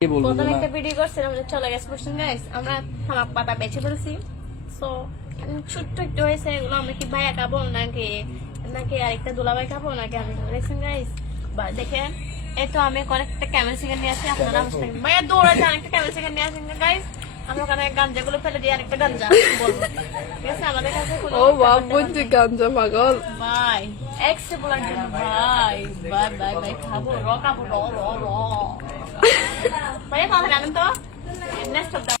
প্রথমে একটা ভিডিও করছিলাম চলে গেছে বুঝছেন গাইস, আমরা থামাক পাতা বেছে ফেলছি। সো ছোট্ট একটু হয়েছে, এগুলো আমরা কি ভাইয়া খাবো নাকি নাকি আরেকটা দুলাভাই খাবো নাকি আমি খাবো দেখছেন গাইস। বা দেখেন এই তো আমি কয়েকটা ক্যামেরা সেকেন্ড নিয়ে আসি, আপনারা ভাইয়া দৌড়ে যান একটা ক্যামেরা সেকেন্ড নিয়ে আসেন গাইস। আমরা ওখানে গাঞ্জাগুলো ফেলে দিয়ে আরেকটা গাঞ্জা বলবো, ঠিক আছে? আমাদের কাছে ও বাপ বুঝছি গাঞ্জা পাগল ভাই এক্সে বলার জন্য ভাই বাই বাই বাই খাবো র খাবো র র র ভাইয়া কথা জানেন তো next of the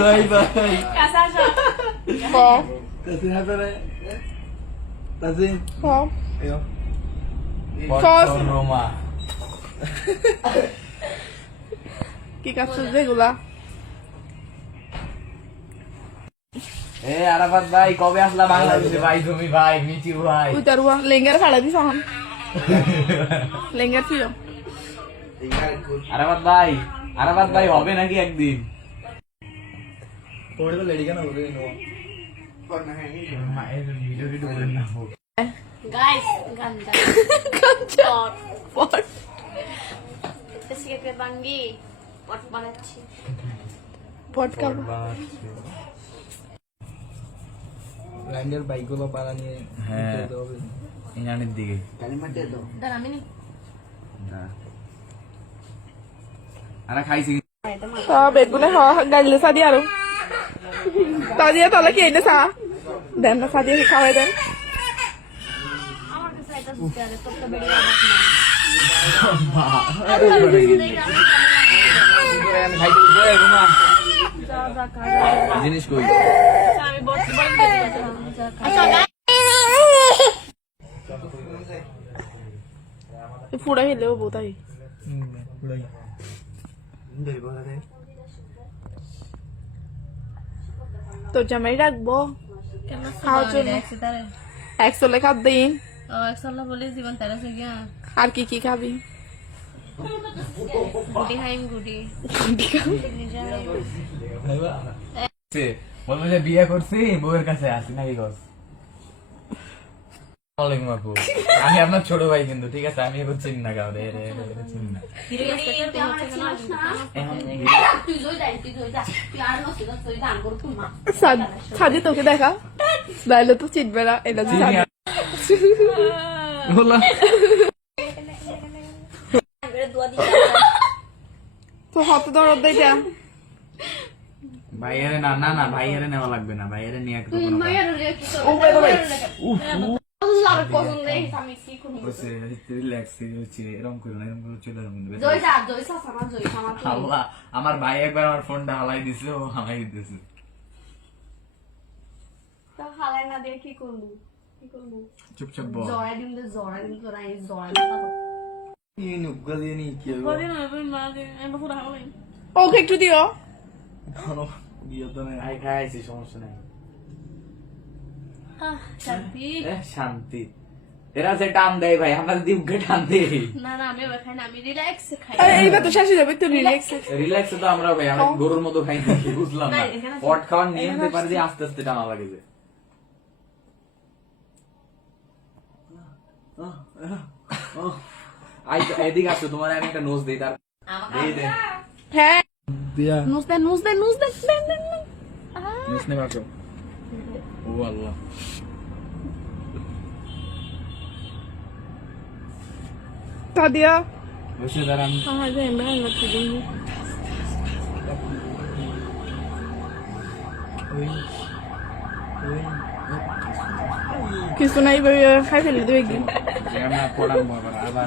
Bye bye. Tasin apa nih? Tasin. Ayo. Roma. কি কাছে যেগুলা আরাফাত ভাই কবে আসলা বাংলাদেশে ভাই? তুমি ভাই মিঠু ভাই উতারুয়া লেঙ্গার ফাড়া দিছ হন লেঙ্গার ছিল আরাফাত ভাই হবে নাকি একদিন? ওরে তো লেডি কেন ওরে নো ভিডিও ভিডিও করে না হোক গাইস গাঞ্জা গাঞ্জা পট সিগারেট বাঙ্গি পট বানাচ্ছি পট খাবো ল্যান্ডের বাইকগুলো পালা নিয়ে হ্যাঁ ইনানের দিকে দাঁড়ামিনি আরে খাইছি সব বেগুনে গাইলে সাদি আরো সাদিয়া তাহলে কি এনে সা দেন না সাদিয়া খাওয়াই দেন আমার কাছে এটা দিতে আরে তোরটা বেড়ে যাবে আমি খাইতে যাই রুমা যা যা খা জিনিস কই আমি বলছি আচ্ছা ফুড়া হেলেও বোতাই তো জামাই রাখবো খাওয়ার জন্য একশোলে খাব দিন বলে জীবন তারা সে গিয়া আর কি কি খাবি গুটি খাইম গুটি বলবো যে বিয়ে করছি বউয়ের কাছে আসি নাকি গছ ওয়ালাইকুম আপু আমি আপনার ছোট ভাই কিন্তু ঠিক আছে আমি এখন চিনি না কাউরে চিনি না সাজি তোকে দেখা নাইলে তো চিনবে না এটা তো হাত দরদ দেয় ভাইয়ারে না না না ভাইয়ারে নেওয়া লাগবে না ভাইয়ারে নিয়ে একটু আমার ভাই একবার আমার ফোনটা হালাই দিছে ও হালাই দিতেছে চুপচাপ বল ওকে একটু দিও খাইছি সমস্যা নাই শান্তি এরা যে টান দেয় ভাই আমরা যদি উঠে টান দেই না না আমি খাই না আমি রিল্যাক্স খাই এইবার তো শাশি যাবে তো রিল্যাক্স তো আমরা ভাই আমরা গরুর মতো খাই নাকি বুঝলাম না পট খাওয়ার নিয়ম পেপারে দিয়ে আস্তে আস্তে টানা লাগে যে এদিকে আসো তোমার আমি একটা নোজ দিই তার হ্যাঁ দিয়া নুস দে নোজ নে বাকো ও আল্লাহ সাদিয়া বসে দাঁড়ান হ্যাঁ যাই না লাগতে দিন কিছু নাই খাই ফেলে দেবে একদিন আমরা পড়াবো আবার